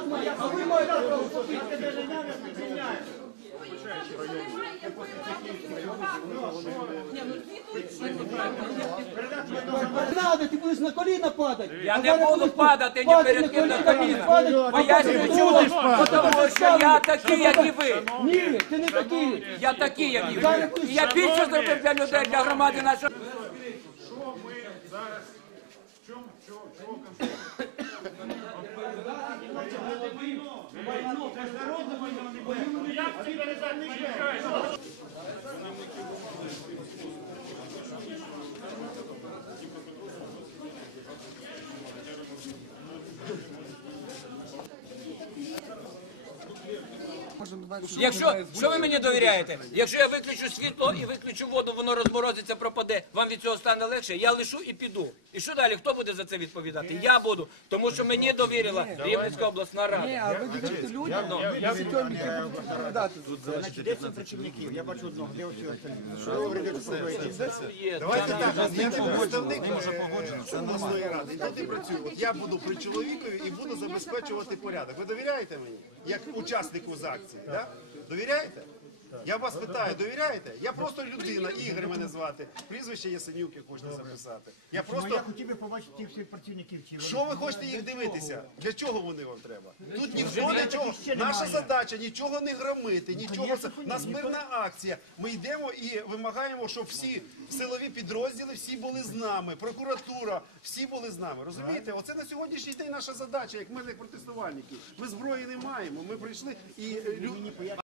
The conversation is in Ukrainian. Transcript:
депутат має, а ви маєте право попити. Не надо, ти будеш на коліна падати. Я не буду падати ні перед ким на коліна. Пояснюю падати. чому. Тому що я такий, як і ви. Ні, ти не такий. Я такий, як і ви. І я більше зробив для людей, для громади нашої. Международному, не воюю. Як тебе не так Якщо що ви мені довіряєте? Якщо я виключу світло і виключу воду, воно розморозиться, пропаде. Вам від цього стане легше. Я лишу і піду. І що далі? Хто буде за це відповідати? Я буду, тому що мені довірила Рівненська обласна рада. А ви довірите людям, ви свідомі, які будуть відповідати. Є. Давайте так, от я не представник е, обласної ради. І тут і працюю. От я буду при чоловікові і буду забезпечувати порядок. Ви довіряєте мені? Як учаснику з акції? Да? Довіряєте? Я вас питаю, довіряєте? Я просто людина, Ігор мене звати. Прізвище Ясенюк, як хочете записати. Я Ну, Я хотів би побачити тих всіх працівників. Чи Що ви хочете їх дивитися? Для чого вони вам треба? Тут ніхто нічого. Наша задача нічого не громити, нічого. Це у нас мирна акція. Ми йдемо і вимагаємо, щоб всі силові підрозділи всі були з нами. Прокуратура, всі були з нами. Розумієте? Оце на сьогоднішній день наша задача, як мирних протестувальників. Ми зброї не маємо. Ми прийшли і е, лю-